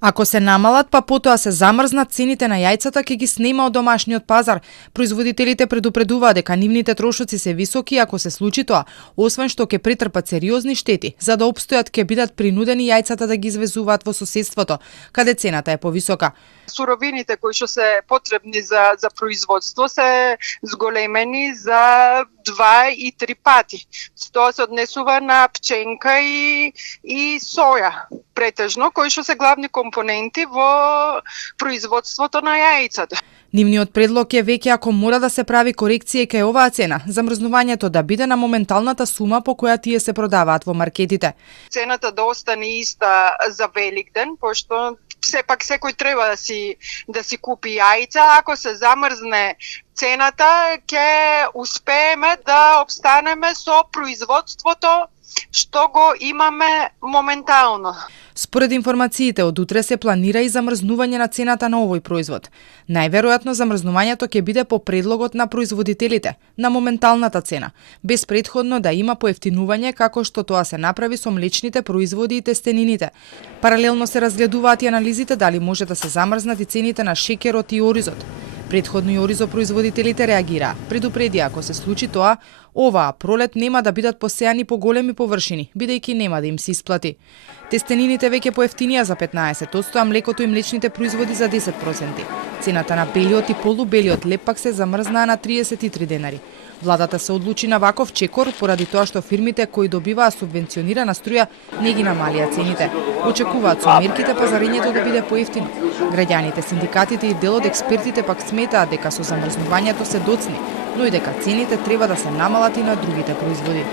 Ако се намалат, па потоа се замрзнат, цените на јајцата ќе ги снема од домашниот пазар. Производителите предупредуваат дека нивните трошоци се високи, ако се случи тоа, освен што ќе претрпат сериозни штети. За да опстојат ќе бидат принудени јајцата да ги извезуваат во соседството, каде цената е повисока. Суровините кои што се потребни за производство се зголемени за 2 и 3 пати. Тоа се однесува на пченка и соја, претежно, кои што се главни компоненти во производството на јајцата. Нивниот предлог е веќе ако мора да се прави корекција кај оваа цена, замрзнувањето да биде на моменталната сума по која тие се продаваат во маркетите. Цената да остане иста за Великден, пошто сепак секој треба да си купи јајца. Ако се замрзне цената, ќе успееме да обстанеме со производството што го имаме моментално. Според информациите, од утре се планира и замрзнување на цената на овој производ. Најверојатно замрзнувањето ќе биде по предлогот на производителите, на моменталната цена, без претходно да има поевтинување како што тоа се направи со млечните производи и тестенините. Паралелно се разгледуваат и анализите дали може да се замрзнат и цените на шеќерот и оризот. Предходно и оризопроизводителите реагираа, предупредија ако се случи тоа, оваа пролет нема да бидат посејани по големи површини, бидејќи нема да им се исплати. Тестенините веќе поевтинија за 15%, а млекото и млечните производи за 10%. Цената на белиот и полубелиот леп пак се замрзнаа на 33 денари. Владата се одлучи на ваков чекор поради тоа што фирмите кои добиваа субвенционирана струја не ги намалија цените. Очекуваат со мерките пазарењето да биде поевтино. Граѓаните, синдикатите и дел од експертите пак сметаат дека со замрзнувањето се доцни, но и дека цените треба да се намалат и на другите производи.